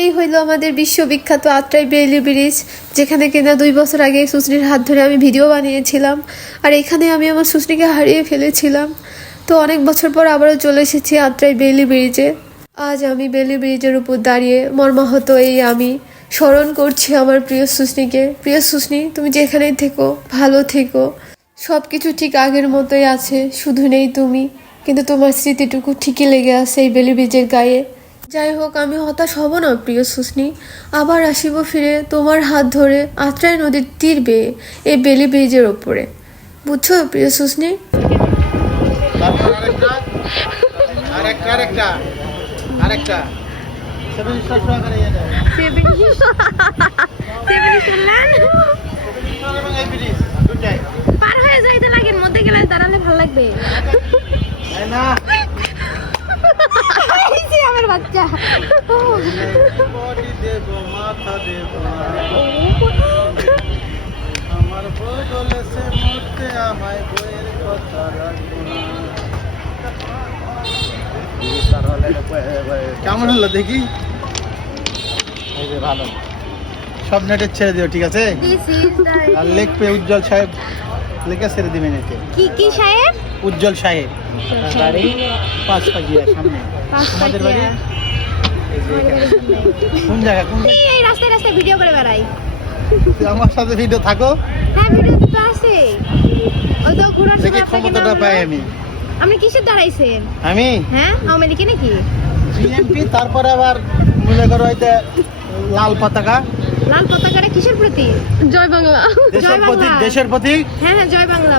এই হইল আমাদের বিশ্ববিখ্যাত আত্রাই বেইলি ব্রিজ, যেখানে কিনা 2 বছর আগে সুসনির হাত ধরে আমি ভিডিও বানিয়েছিলাম। আর এখানে আমি আমার সুসনিকে হারিয়ে ফেলেছিলাম। তো অনেক বছর পর আবারও চলে এসেছি আত্রাই বেইলি ব্রিজে। আজ আমি বেইলি ব্রিজের উপর দাঁড়িয়ে মর্মাহত আমি স্মরণ করছি আমার প্রিয় সুসনিকে। প্রিয় সুসনি, তুমি যেখানেই থেকো ভালো থেকো। সব কিছু ঠিক আগের মতোই আছে, শুধু নেই তুমি। কিন্তু তোমার স্মৃতিটুকু ঠিকই লেগে আছে এই বেইলি ব্রিজের গায়ে। যাই হোক, আমি হতাশ হব না প্রিয় সুসনি। আবার আসিব ফিরে তোমার হাত ধরে আত্রাই নদীর তীর বেয়ে এই বেইলি ব্রিজের ওপরে। বুঝছো প্রিয় সুসনি? পার হয়ে যাইতে লাগে, মধ্যে গেলে দাঁড়ালে ভালো লাগবে। আমার বাচ্চা কেমন হলো দেখি? ভালো, সব নেটে ছেড়ে দিও, ঠিক আছে? আর লিখবে উজ্জ্বল সাহেব, লিখে ছেড়ে দিবেন এতে। কি সাহেব? উজ্জ্বল সাহেব, বাড়ি 5 পাগিয়া সামনে। তোমাদের বাড়ি কোন জায়গা? এই রাস্তায় রাস্তায় ভিডিও করে বেড়াই। আমার সাথে ভিডিও থাকো। হ্যাঁ, ভিডিও তো আছে। ওই তো ঘোরার সময় আপনাকে ক্ষমতাটা পাই আমি। আপনি কিসের দাঁড়াইছেন? আমি হ্যাঁ, আওয়ামী লীগে নাকি? বিএনপি, তারপরে আবার মনে করো হইতে লাল পতাকা। লাল পতাকাটা কিসের প্রতীক? জয় বাংলা। দেশের প্রতীক। হ্যাঁ, জয় বাংলা।